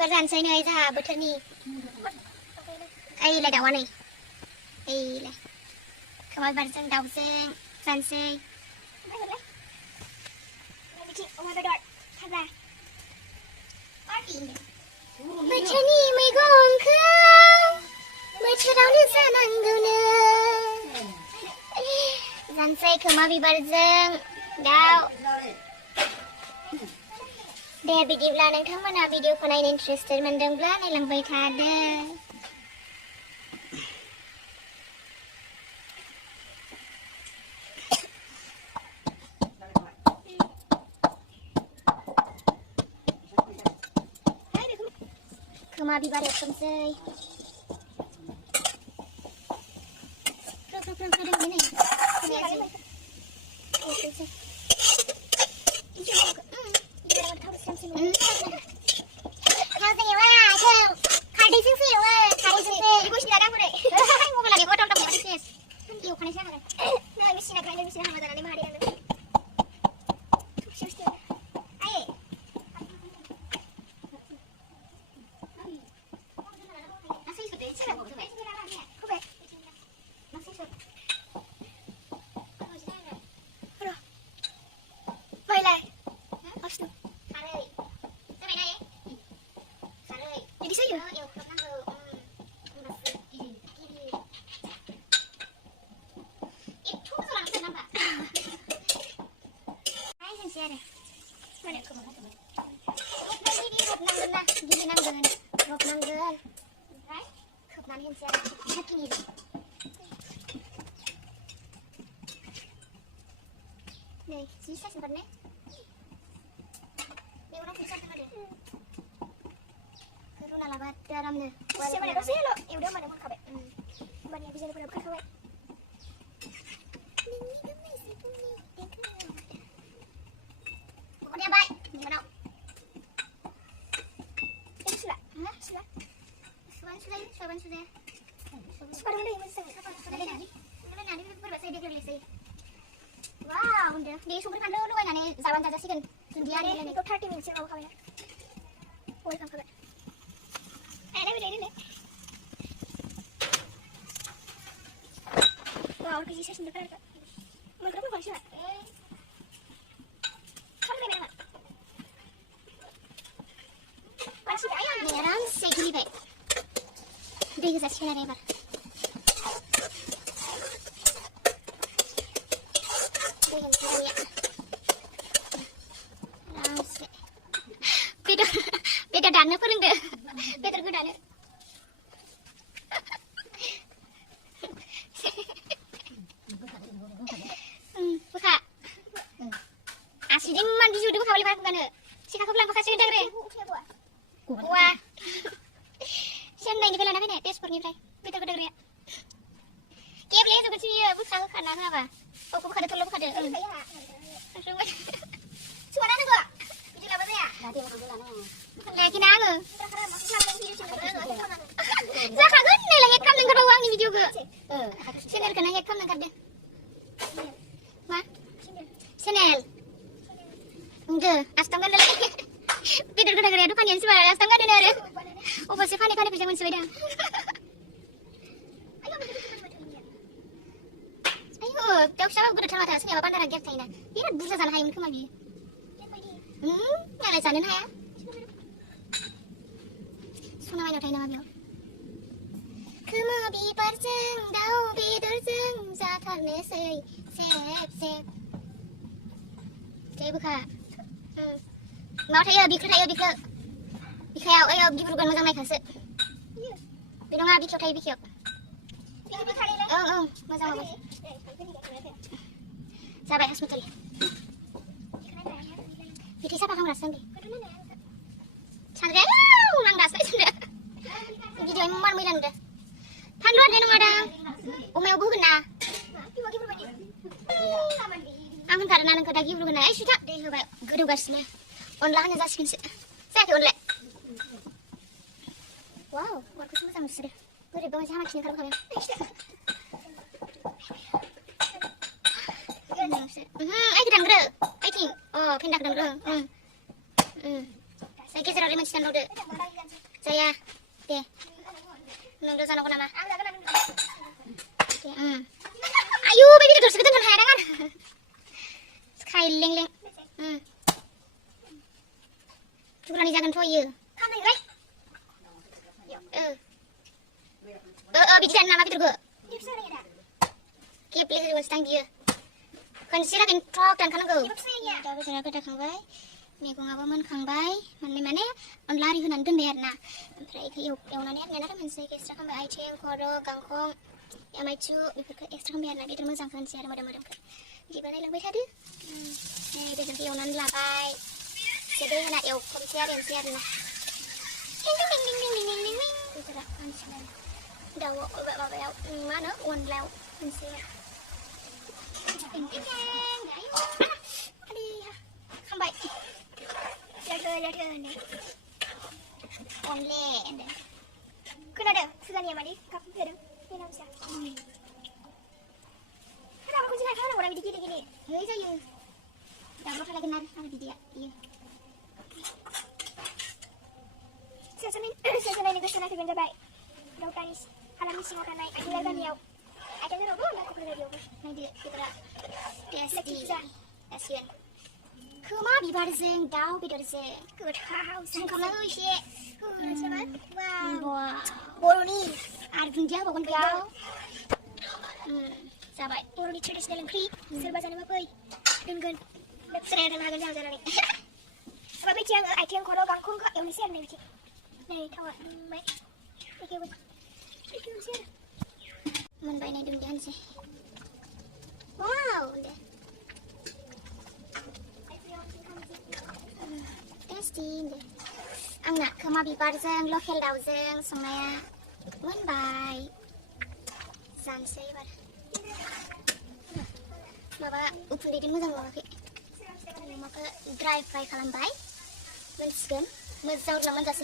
बिबार जानोसै नै जोंहा बोथोरनि ओइलाय दाउआ नै ओइलाय खोमा बिबारजों दाउजों जानोसै अमा बेदर भाजा बोथोरनि मैगंखौ बोथोरावनो जानांगौनो जानोसै खोमा बिबारजों दाउ दे बिदिब्ला नोंथांमोना भिडिअखौ नायनो इन्टारेस्टेड मोनदोंब्ला नायलांबाय थादो खोमा बिबार एवथोंसै Nih, sisa sebenarnya. Ini udah bisa kan ada. Karena labat dalamnya. Siapa yang kasih lo? Ya udah mana mau kabe. Mana yang bisa diperlukan kabe. Pokoknya baik. Gimana? Ini sudah. Hah? Sudah. Sudah. Sudah udah yang masih sudah nanti. Udah nanti berbahasa dia gelis. Wow, udah. Di sumber kan lu kan nih zaman jajan sih kan. Tundian ini kok 30 minutes mau kabe. Boleh kan kabe. Ini nih. Wow, kasih saya sendiri kan. Mau berapa kali sih? Kalau mana? Masih ayam. Ini orang segini baik. Dia bisa sih lebar. Beda dana paling deh. Beda dana. Buka. Asli dia mandi sudah buka balik bukan? Si kakak bilang buka sudah deh. Wah. Siapa yang dibilang apa nih? Tes pernah nih. Beda ya. Kia beli juga sih buka karena apa? Oh, buka dulu buka deh. Langsung aja. Suara apa gua? Itu apa sih ya? Nanti makan dulu nih. Lagi nang. Zaka kan nih lagi kam dengan bawang ini juga. Channel kan lagi kam dengan deh. Mah? Channel. Enggak, astang kan lagi. Bidar gara-gara itu kan yang sih astang kan ada. Oh, pasti kan bisa mensepeda. Ayo, jauh siapa gue udah terlalu atas, apa bandara gap China. Dia ada bursa sana hayun kemana? Nyala sana ya. Sona main China mabio. Kema bibarjeng, dau bidurjeng, zatarnesei, sep. Jadi buka. Mau tayo bikau. Bikau, ayo diburugan mazang naik kasut. Bidong abi tayo bikau. Mazang apa? Sabar hospital. Biti siapa kamu rasa nih? Chandra, ulang rasa sudah. Video ini mau milan dah. Panduan deh nong ada. Umay ubu kena. Angin karena nang kedagi ubu kena. Sudah deh coba guru gasnya. Online aja sih. Saya ke online. Wow, warga semua sama sudah. Gue udah bawa sama sini kalau kalian. Ay, kedang gede. Ay, ting. Oh, pindah kedang gede. Saya kisah गेजेराव मोनसे दानबावदो जाया दे नोंल' जानांगौ नामा दे आयु बे बेदरसो दोननो हाया दां आरो खायलें लें थुख्रानि जागोनथ' इयो बिदि दानो नामा बेदरखौ गेब्लेहोजोबोसो दां बियो खनसे लागैनो थ्रक दानखानांगौ दाउ बेदरा गोदाखांबाय मैगङाबो मोनखांबाय माने अनला आरि होनानै दोनबाय आरोना ओमफ्राय बेखौ एवनानै आरो मोनसे एक्सट्रा खालामबाय आथिं खर' गांखं आमायथु बेफोरखौ एक्सट्रा खालामबाय आरोना बेदर मोजांखौ होनसै आरो मोदोमखौ बिदिबा नायलांबाय थादो बेदरखौ एवनानै लाबाय एसे दै होना एवखमसै आरोना बेदरा मोनसिगोन दाउआव माबायाव मा होनो अनलायाव होनसै खांबाय अनले खोनादों फुजानिया माने गाबफेरदों बेनावसो खोनाबा खनसे लायखानांगौ ना बिदि गेले गेले है जायो दावराव खालायगोन आरो बिदिया बियो सेरसोनायनि गोसो नायफैबानो जाबाय दावदानि हालामनि सिङाव थानाय आइटेल गामियाव आइटेलफोरावबो ना क'क्राझारियावबो नायदो बेदरा टेस्टि जासिगोन खोमा बिबारजों दाउ बेदरजों गोथाव संखांनांगौ एसे बर'नि आरो दुन्दिया होबावगोन बेयाव जाबाय बर'नि ट्रेडिसनेल ओंख्रि सोरबा जानोबा फै दोनगोन जिरायना थानो हागोन जोंहा जानानै ओमफ्राय बिदि आङो आथिं खर' गांखंखौ एवनोसै आरो बिदि नै थावा मोनबाय एवनोसै आरो मोनबाय नै दुन्दिया होनसै वाव दे टेस्टि दे आंना खोमा बिबारजों लकेल दाउजों संनाया मोनबाय जानोसै एबार माबा उखुन्दैजों मोजां माबाखै अमाखौ ड्राय फ्राय खालामबाय मोनसिगोन मोजां मोनजासे